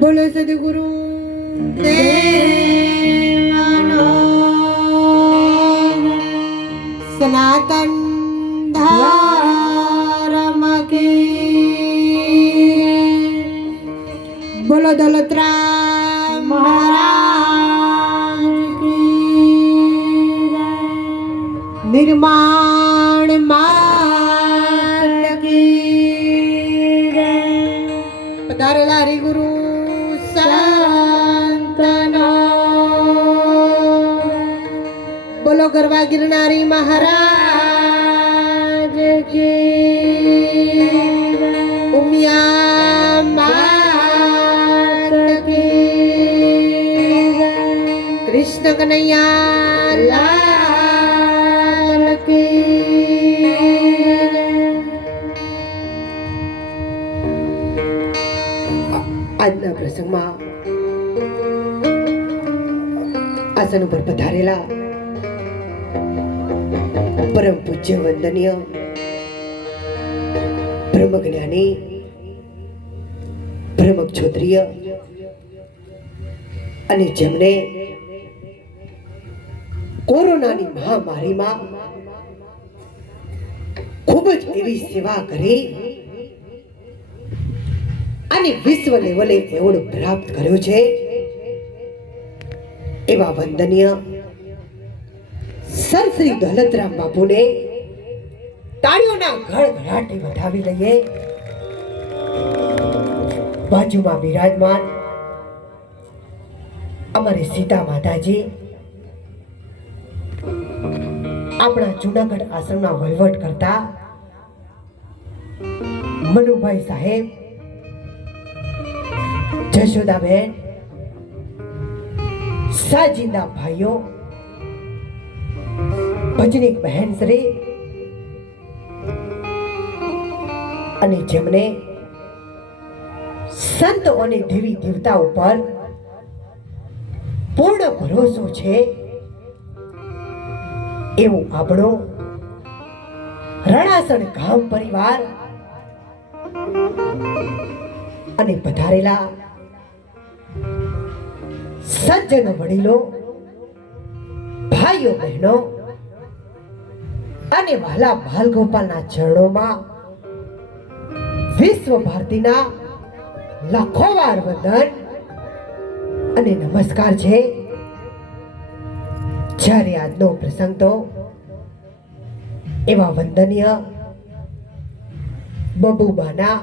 બોલો સદગુરુ દેવનો સનાતન ધર્મ કી બોલો દોલતરામ મહારાજ કી નિર્માણ માર્ગ કી પધારેલા હરિગુરુ બોલો ગરવા ગિરનારી મહારાજ કી ઉમિયા માત કી કૃષ્ણ કનૈયા લાલ કી આજના પ્રસંગમાં આસન ઉપર પધારેલા પરમ પૂજ્ય વંદનીય બ્રહ્મજ્ઞાની બ્રહ્મક્ષોત્રિય અને જેમને કોરોનાની મહામારીમાં ખૂબ જ એવી સેવા કરી અને વિશ્વ લેવલે એવોર્ડ પ્રાપ્ત કર્યો છે એવા વંદનીય સંત શ્રી દોલતરામ બાપુને તાળીઓના ગળગળાટે વધાવી લઈએ. બાજુમાં બિરાજમાન અમારી સીતા માતાજી આપણા જૂનાગઢ આશ્રમના વહીવટ કરતા મનુભાઈ સાહેબ, જશોદાબેન, સાજીદા ભાઈઓ, ભજનીક બહેન શ્રી અને જેમને સંતો અને દેવી દેવતા ઉપર પૂર્ણ ભરોસો છે એવું આપણો રણાસણ ગામ પરિવાર અને પધારેલા સજ્જનો વડીલો, ભાઈઓ બહેનો અને વાલા બાલ ગોપાલના ચરણોમાં વિશ્વ ભારતીના લાખો વાર વંદન અને નમસ્કાર છે. જ્યારે આજનો પ્રસંગ તો એવા વંદનીય બબુબાના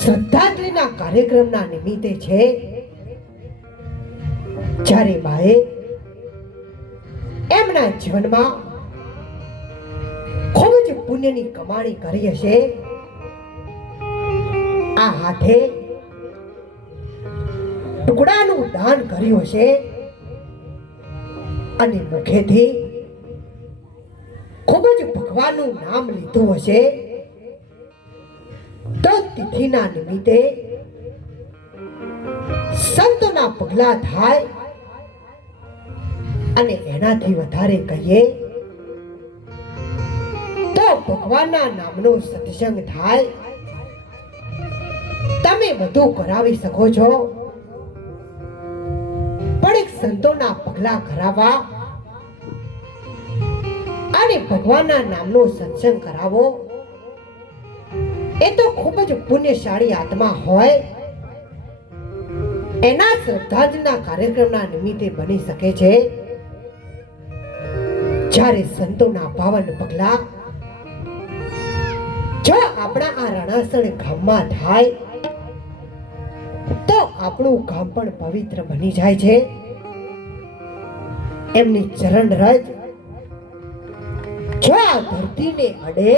શ્રદ્ધાંજલિના કાર્યક્રમના નિમિત્તે છે. જ્યારે બાએ એમના જીવનમાં ખૂબ જ પુણ્યની કમાણી કરી હશે. આ હાથે ટુકડાનું દાન કર્યું હશે અને મુખેથી ખૂબ જ ભગવાનનું નામ લીધું હશે. તો તિથિના નિમિત્તે સંતોના પગલા થાય અને એનાથી વધારે કહીએ તો ભગવાનના નામનો સત્સંગ થાય. તમે બધું કરાવી શકો છો, પણ એક સંતોના પગલા કરાવવા અને ભગવાનના નામનો સત્સંગ કરાવો એ તો ખૂબ જ પુણ્યશાળી આત્મા હોય એના શ્રદ્ધાંજલિના કાર્યક્રમના નિમિત્તે બની શકે છે. જ્યારે સંતોના પાવન પગલા જો આપણા આ રણાસણ ગામમાં થાય તો આપણું ગામ પણ પવિત્ર બની જાય છે. એમની ચરણ રજ જો આ ધરતીને અડે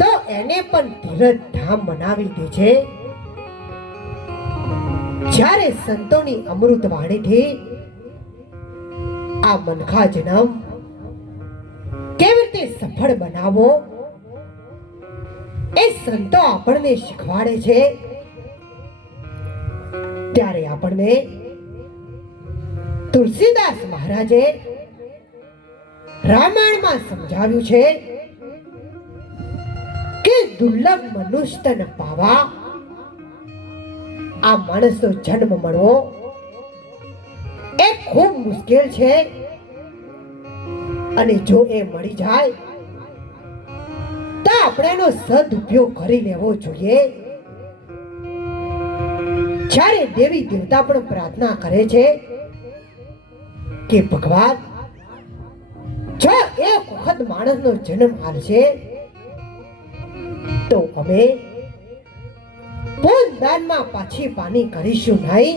તો એને પણ ધીરજ ધામ બનાવી દે છે. જ્યારે સંતોની અમૃત વાણીથી આ મનખા જન્મ કેવી રીતે સફળ બનાવવો એ સંતો આપણને શીખવાડે છે. ત્યારે આપણને તુલસીદાસ મહારાજે રામાયણમાં સમજાવ્યું છે કે દુર્લભ મનુષ્ય તન પાવા, આ માણસનો જન્મ મળવો એ ખૂબ મુશ્કેલ છે અને જો એ મળી જાય તો આપણે એનો સદુપયોગ કરી લેવો જોઈએ. જ્યારે દેવી દેવતા પણ પ્રાર્થના કરે છે કે ભગવાન જો એક વખત માણસનો જન્મ આવશે તો અમે પૂનદાનમાં પાછી પાની કરીશું નહીં.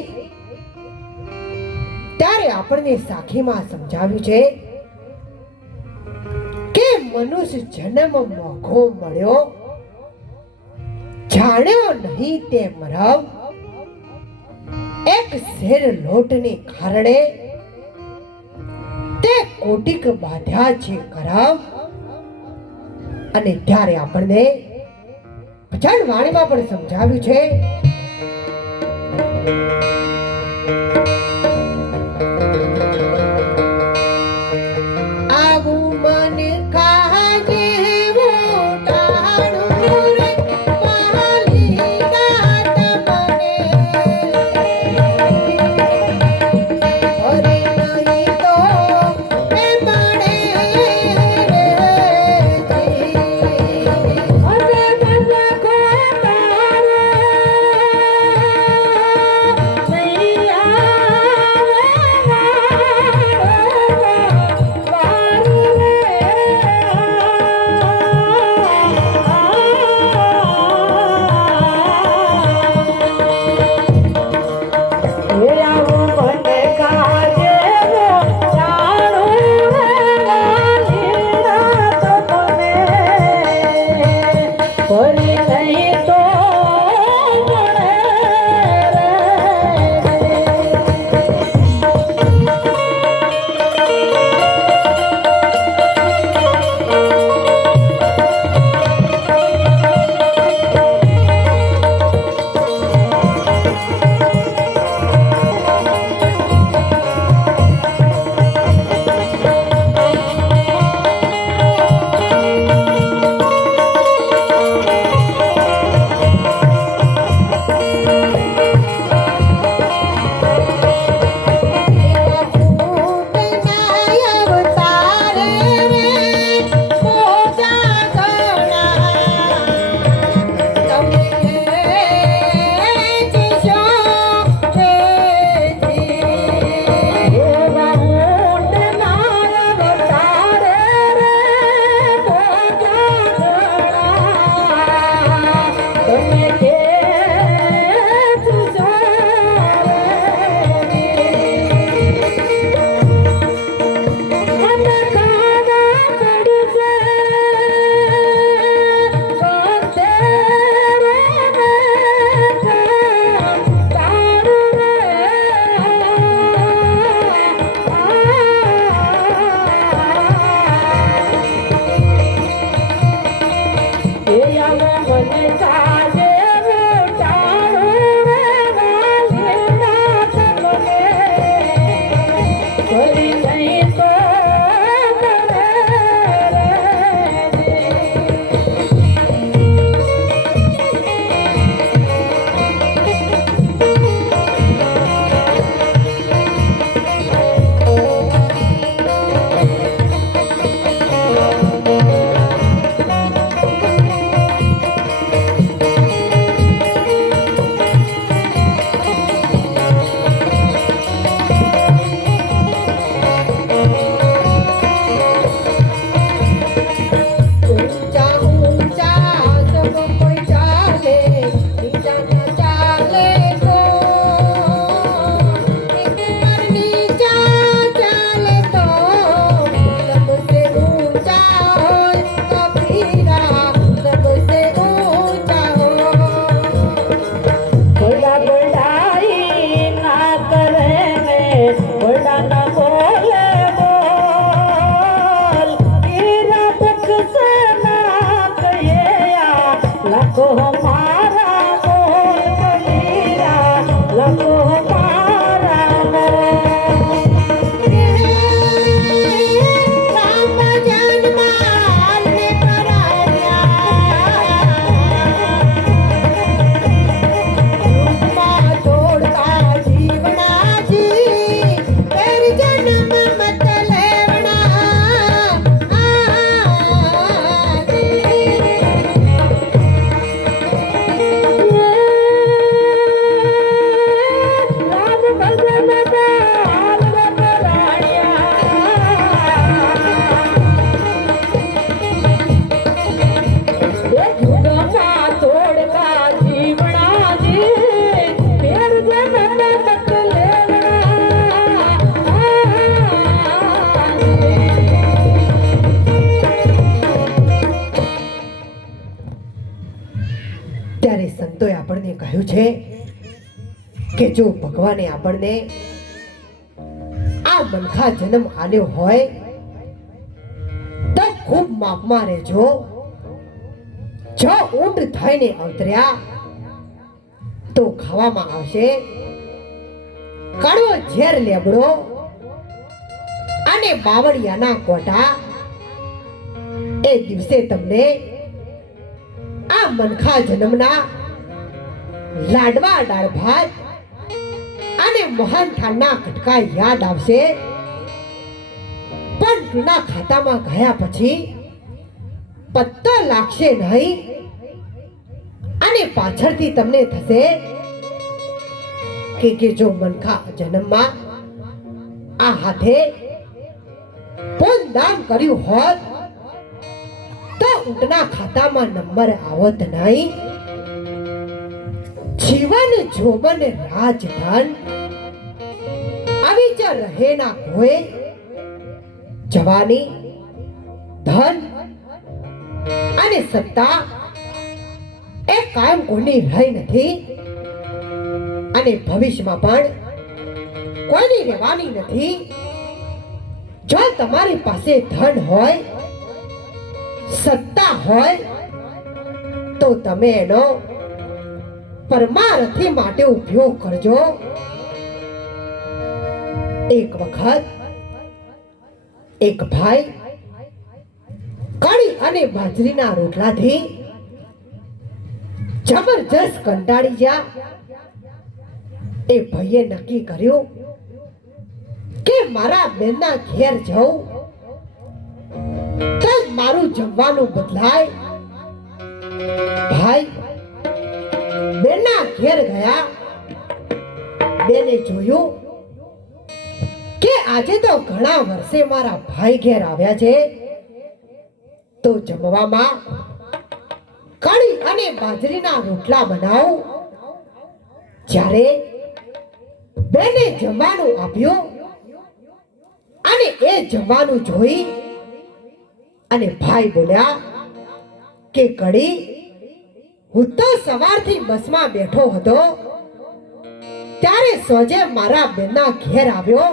ત્યારે આપણને સાખીમાં સમજાવ્યું છે કે મનુષ્ય જન્મ મોઘો મળ્યો, જાણ્યો નહીં તે મરવ, એક શેર લોટને કારણે તે કોટિક બાંધ્યા છે કરમ. અને ત્યારે આપણને ભજન વાણીમાં પણ સમજાવ્યું છે આવું મન કાજે મોટાણું રે પાલી રાત મને અરે નહીં તો એ મળે રે લખો મારા મોર મીરા લખો મારા મોર રામ જન્માલ ને કરાયા તોડતા જીવણાજી તેર જન્મ મત ત્યારે સંતોએ આપણને કહ્યું છે કે જો ભગવાને આપણને આ મનખા જન્મ આલ્યો હોય તો ખૂબ માપમાં રહેજો. જો ઊંટ થઈને અવતર્યા તો ખાવામાં આવશે કડવો ઝેર લેબડો અને બાવળિયાના કોટા. એ દિવસે તમને આ મનખા જન્મના લાડવા દાળ ભાત અને મોહનથાળના કટકા યાદ આવશે, પણ જૂના ખાતામાં ગયા પછી પત્તો લાગશે નહીં અને પાછળથી તમને થશે કે જો મનખા જન્મમાં આ હાથે પૂન દાન કર્યું હોત તો ઊંટના ખાતામાં નંબર આવત નહીં. જીવન જોબન રાજધન આવી જ રહે ના કોઈ. જવાની ધન અને સત્તા એ કાયમ કોઈની રહી નથી અને ભવિષ્યમાં પણ કોઈની રહેવાની નથી. જો તમારી પાસે ધન હોય સત્તા હોય તો તમે એનો પરમાર્થી માટે ઉપયોગ કરજો. એક વખત એક ભાઈ કણી અને બાજરીના રોટલાથી જબરજસ્ત કંટાળી ગયા. એ ભાઈએ નક્કી કર્યું કે મારા બેનના ઘેર જવું તો મારું જમવાનું બદલાય. ભાઈ બેનના ઘેર ગયા. બેને જોયું કે આજે તો ઘણા વર્ષે મારા ભાઈ ઘેર આવ્યા છે તો જમવામાં કણી અને બાજરીના રોટલા બનાવું. જ્યારે બેને જમવાનું આપ્યું અને એ જમવાનું જોઈ અને ભાઈ બોલ્યા કે કડી, હું તો સવારથી બસમાં બેઠો હતો ત્યારે સોજે મારા બેનના ઘેર આવ્યો,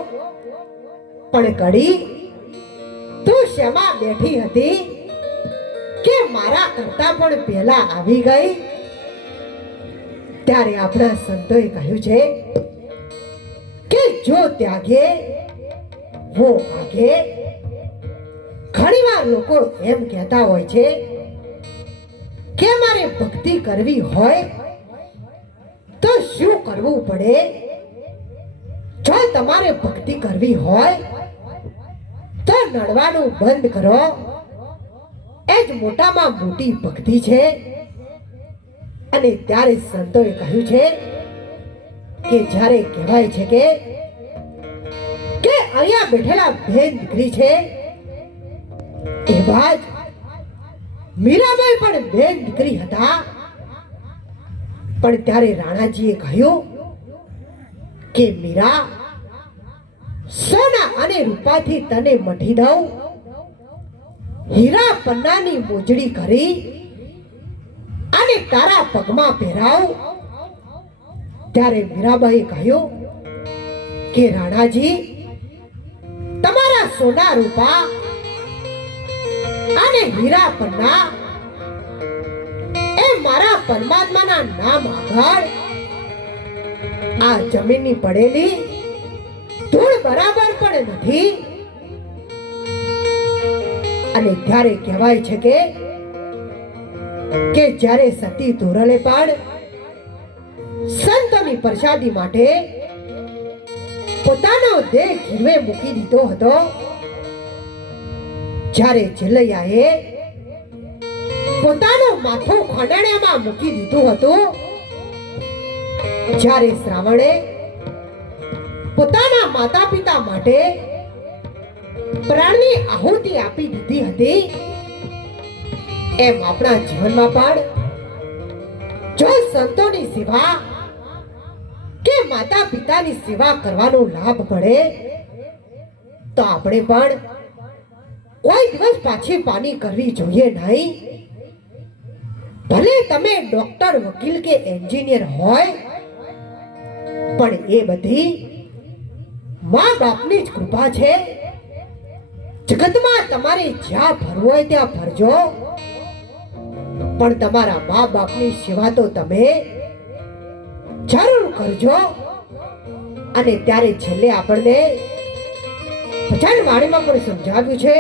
પણ કડી તું શેમાં બેઠી હતી કે મારા કરતા પણ પહેલા આવી ગઈ? ત્યારે આપણા સંતોએ કહ્યું છે કે જો ત્યાગે વો આગે. ઘણીવાર લોકો એમ કહેતા હોય છે કે મારે ભક્તિ કરવી હોય તો શું કરવું પડે? જો તમારે ભક્તિ કરવી હોય તો નડવાનું બંધ કરો. એ જ મોટામાં મોટી ભક્તિ છે. અને ત્યારે સંતોએ કહ્યું છે કે જ્યારે કહેવાય છે કે અહીંયા બેઠેલા બેન દીકરી છે એવા જ મીરાબાઈ પણ બેન દીકરી હતા. પણ ત્યારે રાણાજીએ કહ્યું કે મીરા, સોના અને રૂપાથી તને મઢી દઉં, હીરા પન્નાની મોજડી કરી અને તારા પગમાં પહેરાવ. ત્યારે મીરાબાઈએ કહ્યું કે રાણાજી, તમારા સોના રૂપા અને હીરા પન્ના એ મારા પરમાત્માના નામ આગળ આ જમીનની પડેલી ધૂળ બરાબર પણ નથી. અને ત્યારે કહેવાય છે કે જ્યારે સતી ધોરલે પાડ સંતોની પ્રસાદી માટે પોતાનો દેહ ગીરવે મૂકી દીધો હતો, જ્યારે જલૈયાએ પોતાનું માથું ખંડણીયામાં મૂકી દીધું હતું, જ્યારે શ્રાવણે પોતાના માતા પિતા માટે પ્રાણની આહુતિ આપી દીધી હતી, એમ આપણા જીવનમાં પણ જો સંતોની સેવા કે માતા પિતાની સેવા કરવાનો લાભ મળે તો આપણે પણ કોઈ દિવસ પાછી પાની કરવી જોઈએ નહીં. ભલે તમે ડોક્ટર, વકીલ કે એન્જિનિયર હોય, પણ એ બધી મા બાપની જ કૃપા છે. જગતમાં તમારે જ્યાં ફરવું હોય ત્યાં ફરજો, પણ તમારા મા બાપની સેવા તો તમે જરૂર કરજો. અને ત્યારે છેલ્લે આપણને ભજન વાણીમાં પણ સમજાવ્યું છે,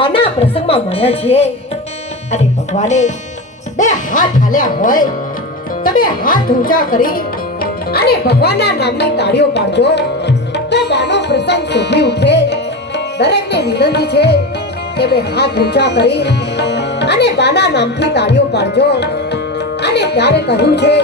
બાના પ્રસંગમાં મળ્યા છીએ અને ભગવાને બે હાથ હાલ્યા હોય, તમે હાથ ઊંચા કરી અને ભગવાનના નામની તાળીઓ પાડજો તો બાનો પ્રસંગ શોભી ઉઠે. દરેકને વિનંતી છે કે બે હાથ ઊંચા કરી અને બાના નામથી તાળીઓ પાડજો. અને ત્યારે કહ્યું છે,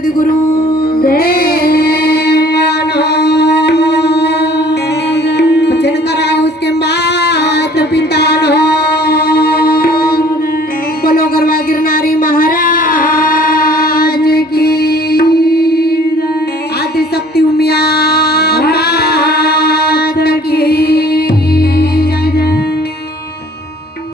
સદગુરુ જય